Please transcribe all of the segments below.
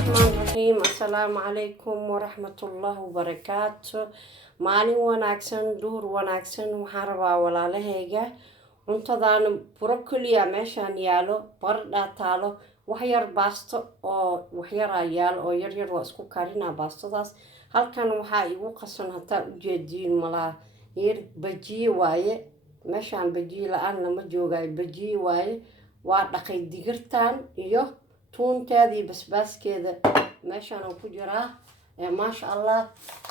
الرحمن الرحيم السلام عليكم ورحمة الله وبركاته. maalin wanaagsan duhur wanaagsan waxaan rabaa walaalahayga cuntadaan broccoli meeshaan yaalo baradha taalo wax yar baasto oo wax yar yaal oo yar yar waa isku karinaa baastadaas halkan waxaa igu qasan hataa u jeediin malaha yar bajiye waaye meeshaan bajiye la-aan lama joogay bajiye waaye waa dhaqay digirtaan iyo tuunteedii basbaaskeeda meeshaan ku jiraa maasha allah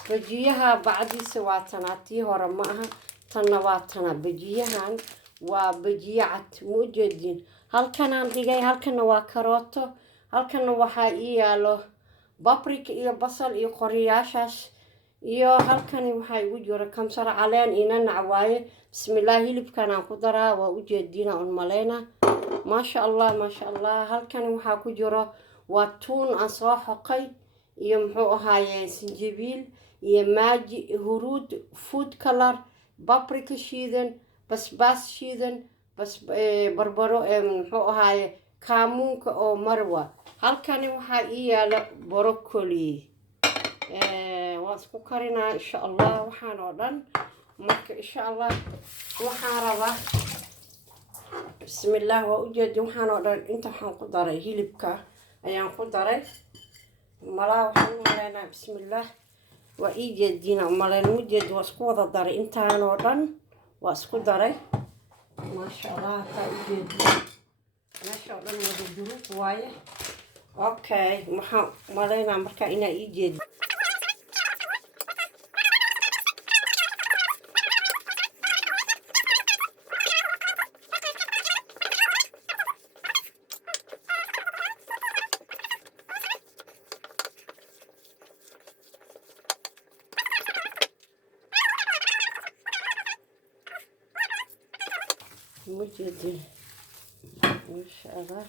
bajiyaha bacdiisa waa tanaatii hore ma aha tanna waa tana bajiyahan waa bajiye cad ma jeedin halkanaan dhigay halkana waa karooto halkana waxaa ii yaalo paprika iyo basal iyo qoriyaashaas iyo halkani waxaa igu jira kamsar caleen iyo nanac waaye bismillaah hilibkan aan ku daraa waa u jeedina un maleyna maasha allah halkani waxaa ku jiro waa tuun aan soo xoqay iyo muxuu ahaaye sinjibiil iyo maaji huruud food color paprika shiidan basbaas shiidan barbaro muxuu ahaaye kaamuunka oo marwa halkani waxaa ii yaala broccoli waa isku karinaa insha allah waxaan oo dhan marka insha allah waxaan rabaa bismillaah waa ujeedi waxaan oo dhan inta waxaan ku daray hilibka ayaan ku daray malaa waxaan u maleynaa bismillaah waa ii jeediina maleen mujeed waa isku wada daray intaan oo dhan waa isku daray maasha allah taa ujeedi meesha oo dhan wada duruub waaye okay maxaan maleynaa markaa inaa ii jeedi مجدي ما شاء الله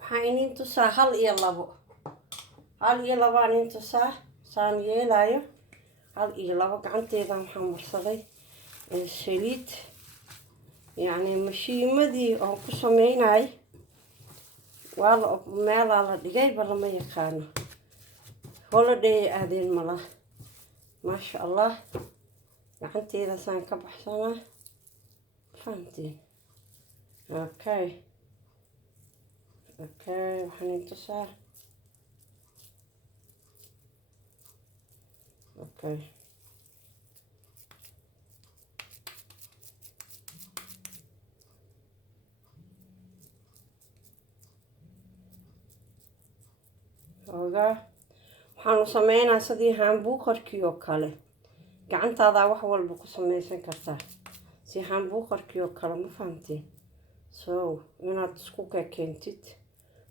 حاينين تسا هل يلابو تسا سان يلايو هل يلابو قعنتيدا محمر صدي السليد يعني مشيمدي oo ku sameynay waa meel la dhigay balama yaqaan holiday aadeen mala ma sha Allah gacanteeda saan ka baxsana faanti okay waxaan intusaa okay waxaan sameynaa sidii hamburgerkii oo kale gacantaada wax walba ku sameysan kartaa si hamburgerkii oo kale ma fahamtay so inaad isku keentid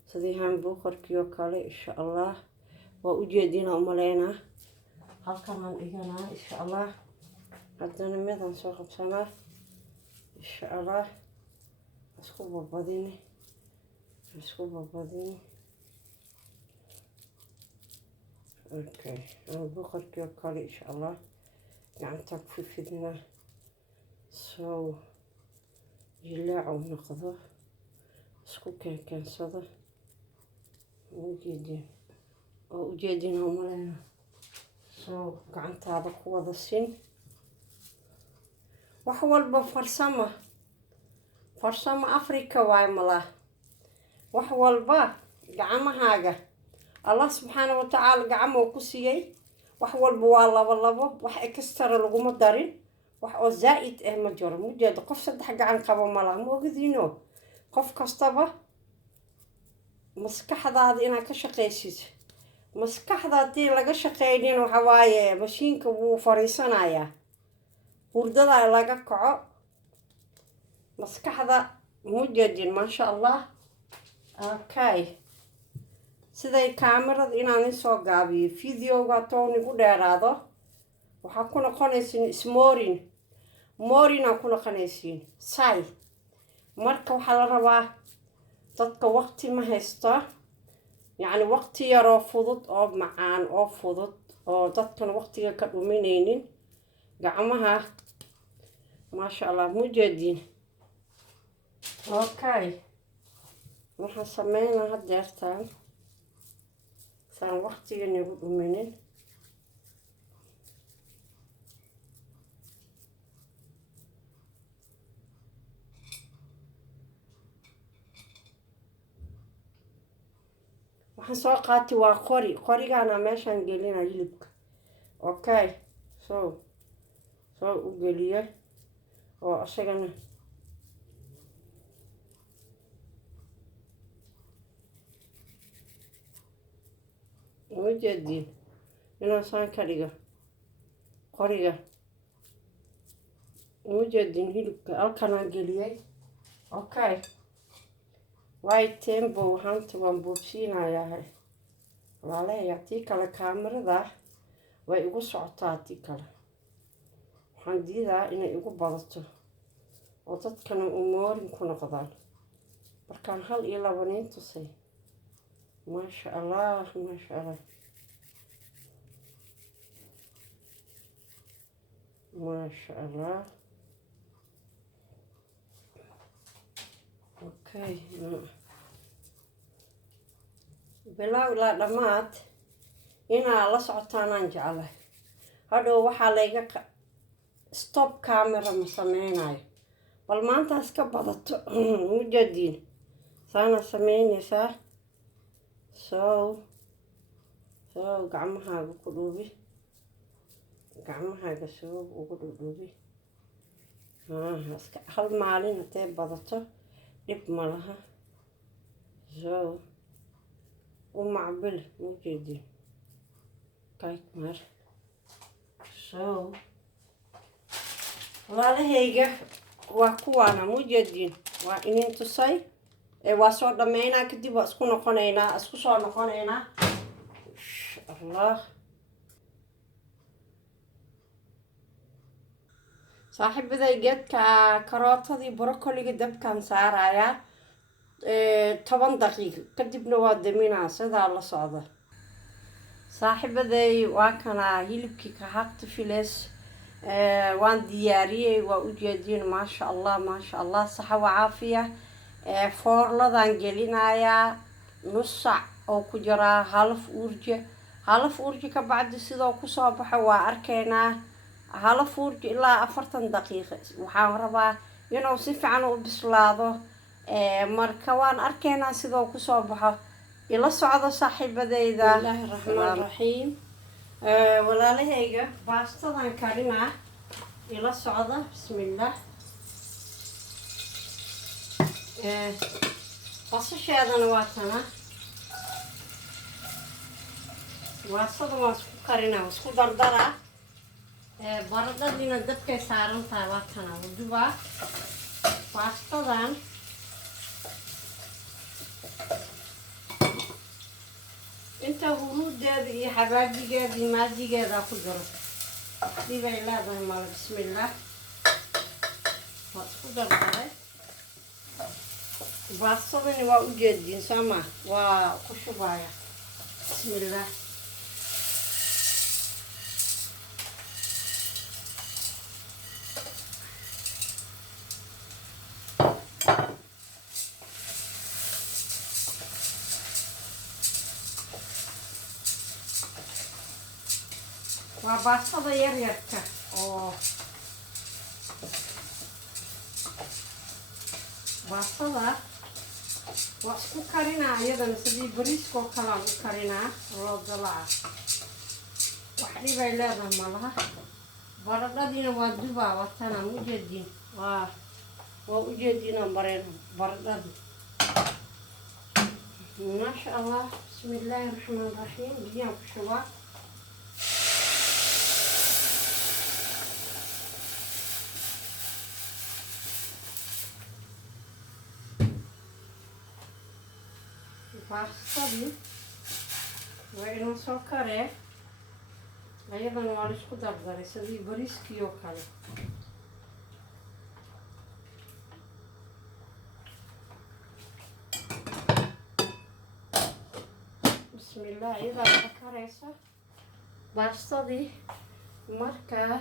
sidii hamburgerkii oo kale insha allah waa u jeedina umaleynaa halkan aan dhiganaa insha allah haddana midaan soo qabsanaa insha allah isku babadini okay أنا بخرج كالي إن شاء الله يعني تكفي فينا سو جلاع ونقضه سكو كان صدى وجدين هم لنا سو قعنت هذا قوة السن وحول بفرسمة أفريقيا وايملا وحول با قعمة حاجة الله سبحانه وتعالى قعمه وكسيي wax walba waa labo wax extra lagu ma darin wax oo zaid ma jiro mujeed qof saddex gacan qabo malaha ma ogdiino qof kastaba maskaxdaada inaad ka shaqeysid maskaxdaadii laga shaqeeynin waxa waaye mashiinka wuu fariisanayaa hurdada laga kaco maskaxda mujeedin ma sha Allah okay siday kaamirada inaan soo gaabiyo videoga toon igu dheeraado waxa ku noqonaysin moorin ku noqonaysin say marka waxa la rabaa dadka waqti ma haysto yacni waqti yaroo fudud oo macaan oo fudud oo dadkan waqtiga ka dhuminaynin gacmaha maasha allah mujeediin okay waxaan sameynaa hadeertaan saan waqtiga nagu dhuminin waxaan soo qaatay waa qorigaana meeshaan gelina hilibka okay soo u geliye oo asagana mujeediin inaan saan ka dhigo qoriga mujeediin hilibka halkanaan geliyay okay way tembo hanta waan buubsiinayaa walaalahay tii kale kaamirada way igu socotaa tii kale waxaan diidaa inay igu badato oo dadkana umoorin ku noqdaan markaan 1 iyo 2 nin tusay maasha allah maasha allah maasha allah okay bilow ilaa dhammaad inaa la socotaanaan jeclahay hadhow waxaa layga stop camera ma sameynayo bal maantaas ka badato mujeediin saana sameynaysaa soo gacmahaaga ku dhuubi gacmahaaga soo ugu dhuudhuubi iska hal maalin hadee badato dhib ma laha soo u macbil mujeediin kayk mar soo walaalahayga waa kuwaana mujeediin waa inin tusay waa soo dhameynaa kadib waa isku noqonaynaa isku soo noqonaynaa allah saaxiibaday geedka karootadii brokoliga dabkan saarayaa 10 daqiiqo kadibna waa daminaa sidaa la socda saaxiibaday waa kana hilibkii ka haqti files waan diyaariyay waa u jeedin maasha allah saxa wa caafiya foorladan gelinayaa nus sac oo ku jira half uurji ka bacdi sidoo ku soo baxo waa arkaynaa half uurji ilaa 40 daqiiqo waxaan rabaa inuu si fiican u bislaado marka waan arkaynaa sidoo ku soo baxo ila socdo saaxiibadeyda bismillaahi raxmaani raxiim walaalahayga baastadan karinaa ila socda bismillaah basasheedana waa tana waasada waan isku karinaa isku dardaraa baradhadiina dabkay saarantahay waa tana udubaa baastadan inta huruudeeda iyo xabaajigeeda iyo maajigeeda ku jiro dibay leedahay mala bismillaah waa isku dardaray baastadani waa u jeediin sooma waa ku shubaya bismillaah waa baastada yaryarka oo baastada waa isku karinaa iyadana sidii bariiskoo kalaa u karinaa loo dalaca wax dhibay leedahay malaha baradhadiina waa dubaa watana ujeediin waa ujeediinaan bareen baradhadi maasha allah bismillaahi raxmaan raxiim biyaan ku shubaa baastadii waa inuu soo karee ayadana waa la isku dardaray sidii bariiskii oo kale بسم الله إذا بكريسة باستدي مركا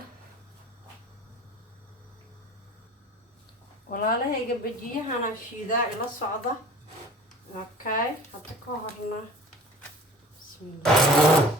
ولا لها جبجيها أنا الشيداء إلى الصعدة. أوكي حتى كهرنا. بسم الله.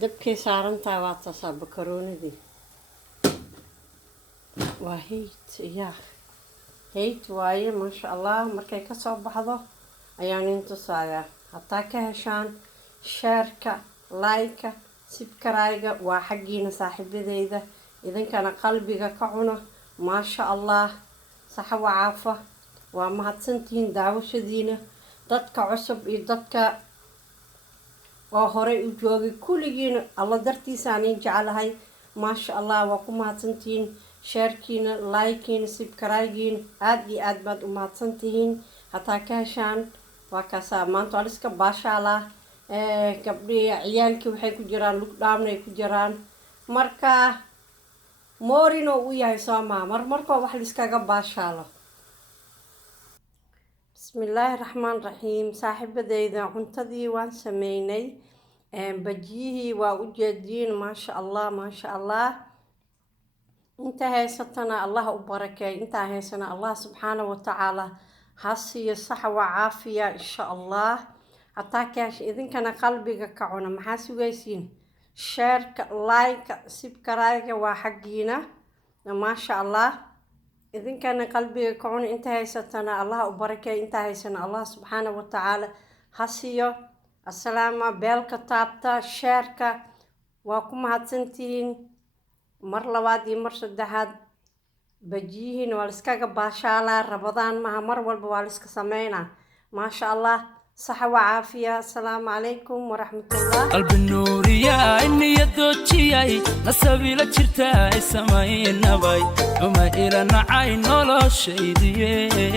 دبكي سارنتا واتصل بكروني دي وهيت يا هيت واي ما شاء الله مركي كسب بحضه أيان انتصايا حتى كهشان شاركة لايكة سبكرايجة وحقينا صاحب ذي إذا كان قلبك كعنا ما شاء الله صح وعافة وما هتسنتين دعوة دينا ضدك عصب ضدك وهوري وجوغي كلجين الله درتيسا أنا جعلهاي ما شاء الله وكم هتسنتين شاركين لايكين سبكرايجين عاد بعد وما هتسنتين حتى كهشان وكاسا ما أنتوا لسه باشالا قبل عيالك وحي كجران لوك دامنا كجران مركا مورينو وياي ساما مركا وحل لسه باشالا. بسم الله الرحمن الرحيم. صاحب ديدا عنتدي وان سميني بجيه ووجدين ما شاء الله ما شاء الله. انت هيستنا الله وبركة انت هيسنا الله سبحانه وتعالى هاسي الصحة وعافية إن شاء الله. عطاكاش إذن كان قلبك كعونا محاسي ويسين شارك لايك سبكرايك وحقينا ما شاء الله. إذن كان قلبك كعونا انت هيستنا الله وبركة انت هيسنا الله سبحانه وتعالى هاسي السلامة بيلك تابتا شارك وكم هاتسنتين مر لوادي مر صدحات بجيهن والسكاك باشالا رمضان مها مر والبوالسك سمينا ما شاء الله صحة وعافية. السلام عليكم ورحمة الله. قلب النور يا إني يدوتشي نسبي لجرتا سماين نباي وما إلى نعين ولا شيء